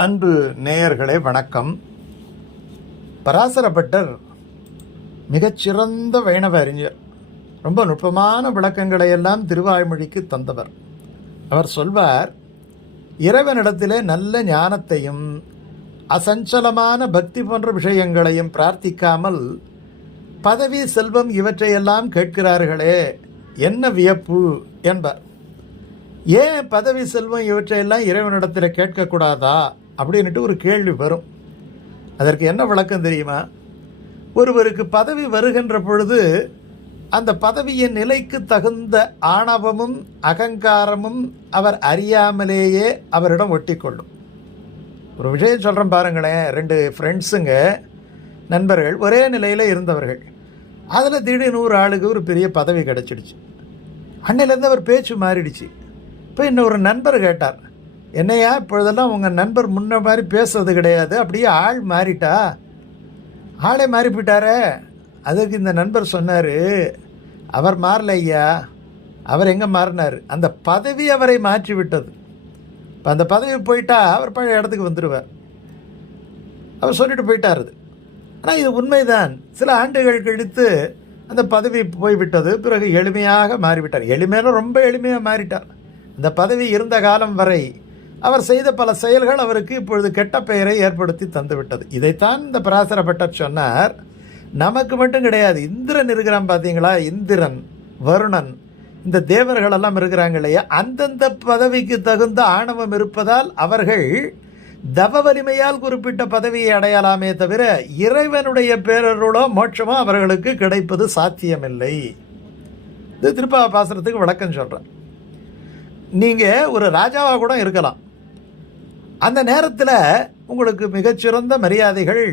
அன்பு நேயர்களே வணக்கம். பராசரப்பட்டர் மிகச்சிறந்த வைணவ அறிஞர். ரொம்ப நுட்பமான விளக்கங்களை எல்லாம் திருவாய்மொழிக்கு தந்தவர். அவர் சொல்வார் இறைவனிடத்திலே நல்ல ஞானத்தையும் அசஞ்சலமான பக்தி போன்ற விஷயங்களையும் பிரார்த்திக்காமல் பதவி செல்வம் இவற்றையெல்லாம் கேட்கிறார்களே என்ன வியப்பு? என்பார். ஏன் பதவி செல்வம் இவற்றையெல்லாம் இறைவனிடத்தில் கேட்கக்கூடாதா? அப்படின்ட்டு ஒரு கேள்வி வரும். அதற்கு என்ன விளக்கம் தெரியுமா? ஒருவருக்கு பதவி வருகின்ற பொழுது அந்த பதவியின் நிலைக்கு தகுந்த ஆணவமும் அகங்காரமும் அவர் அறியாமலேயே அவரிடம் ஒட்டிக்கொள்ளும். ஒரு விஷயம் சொல்கிறேன் பாருங்களேன் ரெண்டு ஃப்ரெண்ட்ஸுங்க நண்பர்கள் ஒரே நிலையில் இருந்தவர்கள். அதில் திடீர்னு ஒரு ஆளுக்கு ஒரு பெரிய பதவி கிடச்சிடுச்சு. அன்னையிலேருந்து அவர் பேச்சு மாறிடுச்சு. இப்போ இன்னொரு நண்பர் கேட்டார் என்னையா இப்பொழுதெல்லாம் உங்கள் நண்பர் முன்ன மாதிரி பேசுறது கிடையாது? அப்படியே ஆள் மாறிட்டா? ஆளே மாறி போயிட்டாரே அதுக்கு இந்த நண்பர் சொன்னார் அவர் மாறல ஐயா. அவர் எங்கே மாறினார்? அந்த பதவி அவரை மாற்றி விட்டது இப்போ அந்த பதவி போயிட்டா அவர் பழைய இடத்துக்கு வந்துடுவார் அவர் சொல்லிட்டு போயிட்டார் அது. ஆனால் இது உண்மைதான். சில ஆண்டுகள் கழித்து அந்த பதவி போய்விட்டது. பிறகு எளிமையாக மாறிவிட்டார். எளிமையான ரொம்ப எளிமையாக மாறிட்டார். அந்த பதவி இருந்த காலம் வரை அவர் செய்த பல செயல்கள் அவருக்கு இப்பொழுது கெட்ட பெயரை ஏற்படுத்தி தந்துவிட்டது. இதைத்தான் இந்த பராசரப்பட்டர் சொன்னார். நமக்கு மட்டும் கிடையாது. இந்திரன் இருக்கிறான் பார்த்தீங்களா? இந்திரன் வருணன் இந்த தேவர்கள் எல்லாம் இருக்கிறாங்க இல்லையா? அந்தந்த பதவிக்கு தகுந்த ஆணவம் இருப்பதால் அவர்கள் தவ வலிமையால் குறிப்பிட்ட பதவியை அடையலாமே தவிர இறைவனுடைய பேரருளோ மோட்சமோ அவர்களுக்கு கிடைப்பது சாத்தியமில்லை. இது திருப்பா பாசுரத்துக்கு விளக்கம் சொல்கிறேன் நீங்கள் ஒரு ராஜாவாக கூட இருக்கலாம். அந்த நேரத்தில் உங்களுக்கு மிகச்சிறந்த மரியாதைகள்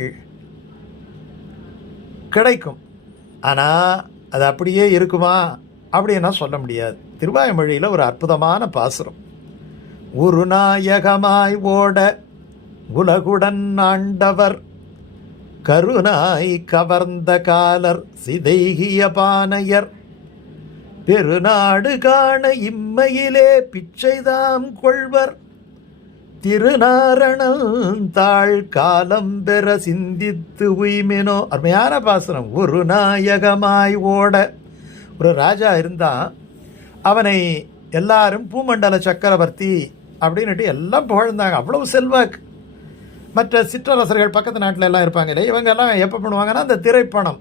கிடைக்கும். ஆனால் அது அப்படியே இருக்குமா? அப்படின்னா சொல்ல முடியாது. திருவாய்மொழியில் ஒரு அற்புதமான பாசுரம். ஒரு நாயகமாய் ஓட உலகுடன் ஆண்டவர் கருணாய் கவர்ந்த காலர் சிதைகிய பானையர் பெருநாடு காண இம்மையிலே பிச்சைதாம் கொள்வர் திருநாரணம் தாழ் காலம் பெற சிந்தித்து உய்மினோ. அருமையான பாசனம் ஒரு நாயகமாய் ஓட. ஒரு ராஜா இருந்தான் அவனை எல்லாரும் பூமண்டல சக்கரவர்த்தி அப்படின்னுட்டு எல்லாம் புகழ்ந்தாங்க. அவ்வளவு செல்வாக்கு. மற்ற சிற்றரசர்கள் பக்கத்து நாட்டில் எல்லாம் இருப்பாங்க இல்லையா இவங்க எல்லாம் எப்போ பண்ணுவாங்கன்னா அந்த திரைப்பணம்.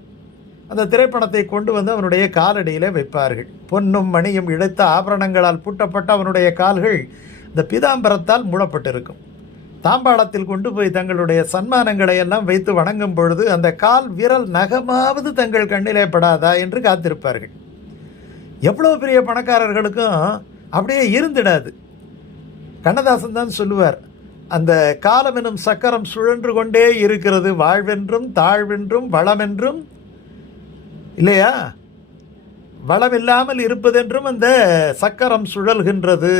அந்த திரைப்பணத்தை கொண்டு வந்து அவனுடைய காலடியில் வைப்பார்கள். பொன்னும் மணியும் இழைத்த ஆபரணங்களால் பூட்டப்பட்ட அவனுடைய கால்கள் இந்த பீதாம்பரத்தால் மூடப்பட்டிருக்கும். தாம்பாளத்தில் கொண்டு போய் தங்களுடைய சன்மானங்களை எல்லாம் வைத்து வணங்கும் பொழுது அந்த கால் விரல் நகமாவது தங்கள் கண்ணிலே படாதா என்று காத்திருப்பார்கள். எவ்வளோ பெரிய பணக்காரர்களுக்கும் அப்படியே இருந்திடாது. கண்ணதாசன் தான் சொல்லுவார் அந்த காலம் எனும் சக்கரம் சுழன்று கொண்டே இருக்கிறது. வாழ்வென்றும் தாழ்வென்றும் வளமென்றும். இல்லையா? வளமில்லாமல் இருப்பதென்றும் அந்த சக்கரம் சுழல்கின்றது.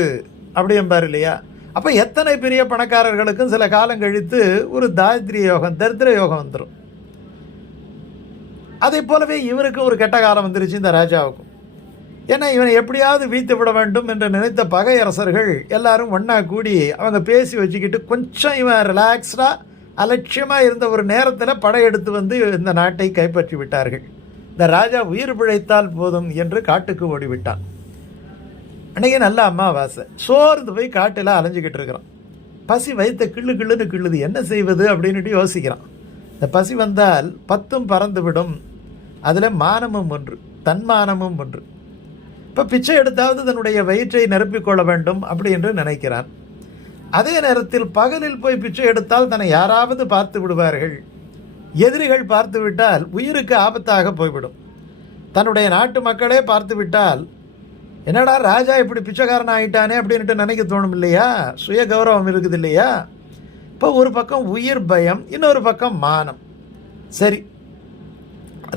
அப்படிம்பார் இல்லையா அப்போ எத்தனை பெரிய பணக்காரர்களுக்கும் சில காலம் கழித்து ஒரு தாரித்ரிய யோகம் தரித்திர யோகம் வந்துடும் அதே போலவே இவருக்கும் ஒரு கெட்ட காலம் வந்துருச்சு இந்த ராஜாவுக்கும். ஏன்னா இவனை எப்படியாவது வீழ்த்து விட வேண்டும் என்று நினைத்த பகையரசர்கள் எல்லாரும் ஒன்றா கூடி அவங்க பேசி வச்சுக்கிட்டு கொஞ்சம் இவன் ரிலாக்ஸ்டாக அலட்சியமாக இருந்த ஒரு நேரத்தில் படையெடுத்து வந்து இந்த நாட்டை கைப்பற்றி விட்டார்கள். இந்த ராஜா உயிர் பிழைத்தால் போதும் என்று காட்டுக்கு ஓடிவிட்டான். அன்றைக்கி நல்ல அம்மாவாசை சோர்ந்து போய் காட்டில் அலைஞ்சிக்கிட்டு இருக்கிறான் பசி வைத்த கிள்ளு கிள்ளுன்னு கிள்ளுது. என்ன செய்வது அப்படின்ட்டு யோசிக்கிறான். இந்த பசி வந்தால் பத்தும் பறந்து விடும். அதில் மானமும் ஒன்று தன்மானமும் ஒன்று. இப்போ பிச்சை எடுத்தாவது தன்னுடைய வயிற்றை நிரப்பிக்கொள்ள வேண்டும் அப்படி என்று நினைக்கிறான். அதே நேரத்தில் பகலில் போய் பிச்சை எடுத்தால் தன்னை யாராவது பார்த்து விடுவார்கள். எதிரிகள் பார்த்து விட்டால் உயிருக்கு ஆபத்தாக போய்விடும். தன்னுடைய நாட்டு மக்களே பார்த்து விட்டால் என்னடா ராஜா இப்படி பிச்சைக்காரன் ஆகிட்டானே அப்படின்ட்டு நினைக்க தோணும் இல்லையா சுய கௌரவம் இருக்குது இல்லையா இப்போ ஒரு பக்கம் உயிர் பயம் இன்னொரு பக்கம் மானம். சரி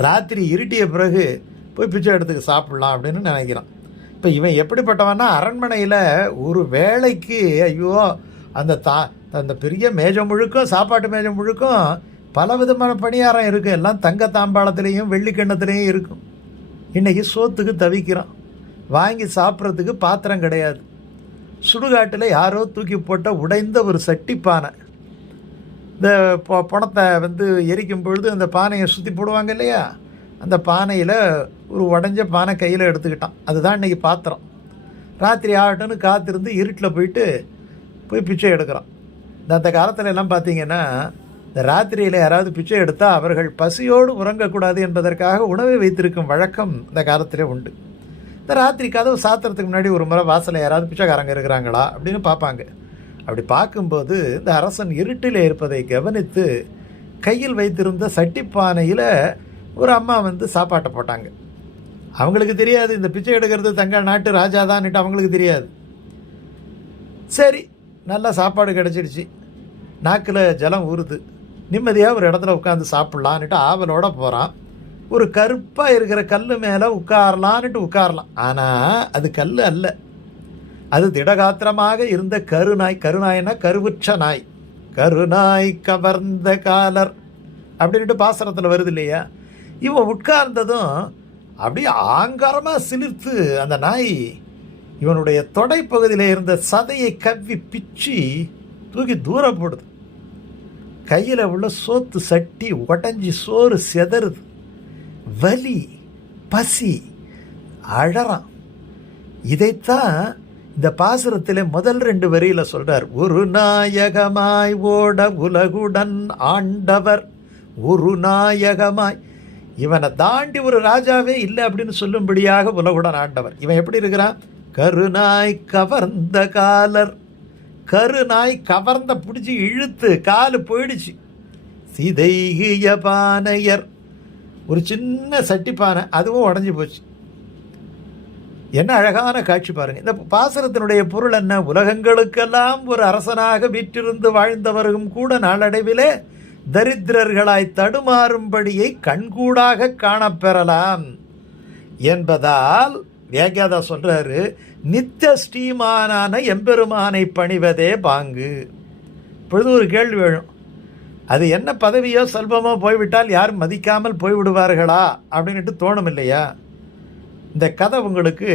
ராத்திரி இருட்டிய பிறகு போய் பிச்சை எடுத்துக்க சாப்பிட்லாம் அப்படின்னு நினைக்கிறான். இப்போ இவன் எப்படிப்பட்டவன்னா அரண்மனையில் ஒரு வேலைக்கு ஐயோ அந்த தா அந்த பெரிய மேஜம் முழுக்கும் சாப்பாட்டு மேஜம் முழுக்கும் பல விதமான பணியாரம் இருக்கும். எல்லாம் தங்க தாம்பாளத்துலேயும் வெள்ளிக்கிண்ணத்துலேயும் இருக்கும். இன்றைக்கி சோத்துக்கு தவிக்கிறான். வாங்கி சாப்பிட்றதுக்கு பாத்திரம் கிடையாது. சுடுகாட்டில் யாரோ தூக்கி போட்ட உடைந்த ஒரு சட்டி பானை. இந்த பணத்தை வந்து எரிக்கும் பொழுது அந்த பானையை சுற்றி போடுவாங்க இல்லையா? அந்த பானையில் ஒரு உடஞ்ச பானை கையில் எடுத்துக்கிட்டான். அதுதான் இன்னைக்கு பாத்திரம். ராத்திரி ஆகட்டும்னு காத்திருந்து இருட்டில் போயிட்டு போய் பிச்சை எடுக்கிறான். இந்த அந்த காலத்தில் எல்லாம் பார்த்தீங்கன்னா இந்த ராத்திரியில் யாராவது பிச்சை எடுத்தால் அவர்கள் பசியோடு உறங்கக்கூடாது என்பதற்காக உணவை வைத்திருக்கும் வழக்கம் இந்த காலத்திலே உண்டு. இந்த ராத்திரி கதவு சாத்திரத்துக்கு முன்னாடி ஒரு முறை வாசலில் யாராவது பிச்சைக்காரங்க இருக்கிறாங்களா அப்படின்னு பார்ப்பாங்க. அப்படி பார்க்கும்போது இந்த அரசன் இருட்டில் இருப்பதை கவனித்து கையில் வைத்திருந்த சட்டிப்பானையில் ஒரு அம்மா வந்து சாப்பாட்டை போட்டாங்க. அவங்களுக்கு தெரியாது இந்த பிச்சை எடுக்கிறது தங்க நாட்டு ராஜா தான்ட்டு அவங்களுக்கு தெரியாது. சரி நல்ல சாப்பாடு கிடச்சிடுச்சு நாக்கில் ஜலம் ஊறுது. நிம்மதியாக ஒரு இடத்துல உட்காந்து சாப்பிட்லான்னுட்டு ஆவலோடு போகிறான் ஒரு கருப்பாக இருக்கிற கல் மேலே உட்காரலான்னுட்டு உட்காரலாம். ஆனால் அது கல் அல்ல. அது திடகாத்திரமாக இருந்த கருநாய். கருநாய்னா கருவுற்ற நாய். கருநாய் கவர்ந்த காலர். அப்படின்ட்டு பாசனத்தில் வருது இல்லையா? இவன் உட்கார்ந்ததும் அப்படியே ஆங்காரமாக சிலிர்த்து அந்த நாய் இவனுடைய தொடைப்பகுதியில் இருந்த சதையை கவ்வி பிச்சு தூக்கி தூரம் போடுது கையில் உள்ள சோத்து சட்டி உடஞ்சி சோறு செதறுது. வலி பசி அழறான் இதைத்தான் இந்த பாசுரத்தில் முதல் ரெண்டு வரியில சொல்றார். ஒரு நாயகமாய் ஓட உலகுடன் ஆண்டவர் ஒரு நாயகமாய். இவனை தாண்டி ஒரு ராஜாவே இல்லை அப்படின்னு சொல்லும்படியாக உலகுடன் ஆண்டவர். இவன் எப்படி இருக்கிறான்? கருநாய் கவர்ந்த காலர். கருநாய் கவர்ந்த பிடிச்சி இழுத்து காலு போயிடுச்சு. சிதைகிய பானையர். ஒரு சின்ன சட்டி பானை அதுவும் உடஞ்சி போச்சு. என்ன அழகான காட்சி பாருங்கள் இந்த பாசனத்தினுடைய பொருள் என்ன? உலகங்களுக்கெல்லாம் ஒரு அரசனாக வீற்றிருந்து வாழ்ந்தவரும் கூட நாளடைவிலே தரித்திரர்களாய் தடுமாறும்படியை கண்கூடாக காணப்பெறலாம் என்பதால் வேகாதா சொல்கிறாரு நித்திய ஸ்ரீமானான எம்பெருமானை பணிவதே பாங்கு. இப்பொழுது ஒரு கேள்வி எழும். அது என்ன பதவியோ செல்வமோ போய்விட்டால் யாரும் மதிக்காமல் போய்விடுவார்களா அப்படின்ட்டு தோணும் இல்லையா? இந்த கதை உங்களுக்கு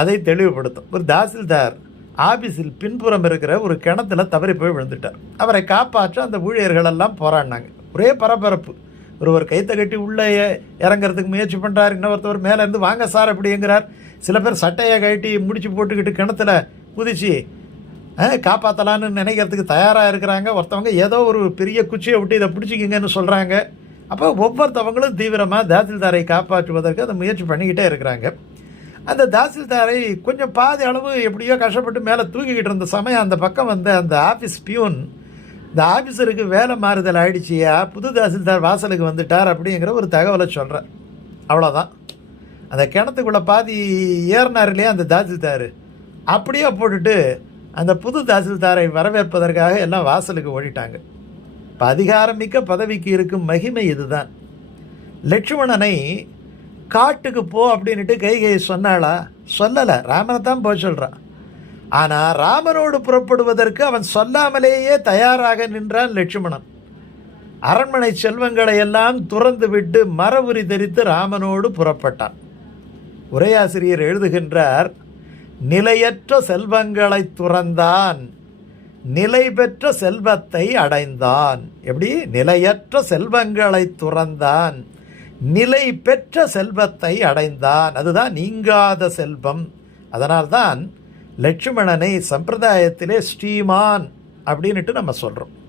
அதை தெளிவுபடுத்தும். ஒரு தாசில்தார் ஆபீஸில் பின்புறம் இருக்கிற ஒரு கிணத்துல தவறி போய் விழுந்துட்டார். அவரை காப்பாற்ற அந்த ஊழியர்களெல்லாம் போராடினாங்க. ஒரே பரபரப்பு. ஒருவர் கைத்தை கட்டி உள்ளே இறங்குறதுக்கு முயற்சி பண்ணுறார் இன்னொருத்தவர் மேலேருந்து வாங்க சார் அப்படிங்கிறார். சில பேர் சட்டையை கட்டி முடிச்சு போட்டுக்கிட்டு கிணத்துல குதிச்சு காப்பாற்றலான்னு நினைக்கிறதுக்கு தயாராக இருக்கிறாங்க. ஒருத்தவங்க ஏதோ ஒரு பெரிய குச்சியை விட்டு இதை பிடிச்சிக்கிங்கன்னு சொல்கிறாங்க அப்போ ஒவ்வொருத்தவங்களும் தீவிரமாக தாசில்தாரை காப்பாற்றுவதற்கு அதை முயற்சி பண்ணிக்கிட்டே இருக்கிறாங்க. அந்த தாசில்தாரை கொஞ்சம் பாதி அளவு எப்படியோ கஷ்டப்பட்டு மேலே தூக்கிக்கிட்டு இருந்த சமயம் அந்த பக்கம் வந்த அந்த ஆஃபீஸ் பியூன் இந்த ஆஃபீஸருக்கு வேலை மாறுதல் ஆகிடுச்சியா புது தாசில்தார் வாசலுக்கு வந்துட்டார் அப்படிங்கிற ஒரு தகவலை சொல்கிறேன் அவ்வளோதான் அந்த கிணத்துக்குள்ளே பாதி ஏறினார் இல்லையா அந்த தாசில்தார்? அப்படியே போட்டுட்டு அந்த புது தாசில்தாரை வரவேற்பதற்காக எல்லாம் வாசலுக்கு ஓடிட்டாங்க. இப்போ அதிகாரமிக்க பதவிக்கு இருக்கும் மகிமை இதுதான். லட்சுமணனை காட்டுக்கு போ அப்படின்ட்டு கைகை சொன்னாளா? சொல்லலை. ராமனை தான் போக சொல்கிறான் ஆனால் ராமனோடு புறப்படுவதற்கு அவன் சொல்லாமலேயே தயாராக நின்றான் லட்சுமணன். அரண்மனை செல்வங்களை எல்லாம் துறந்து விட்டு மரபுரி தரித்து ராமனோடு புறப்பட்டான். உரையாசிரியர் எழுதுகின்றார் நிலையற்ற செல்வங்களை துறந்தான். நிலை பெற்ற செல்வத்தை அடைந்தான். எப்படி? நிலையற்ற செல்வங்களை துறந்தான். நிலை பெற்ற செல்வத்தை அடைந்தான். அதுதான் நீங்காத செல்வம். அதனால்தான் லட்சுமணனை சம்பிரதாயத்திலே ஸ்ரீமான் அப்படின்ட்டு நம்ம சொல்கிறோம்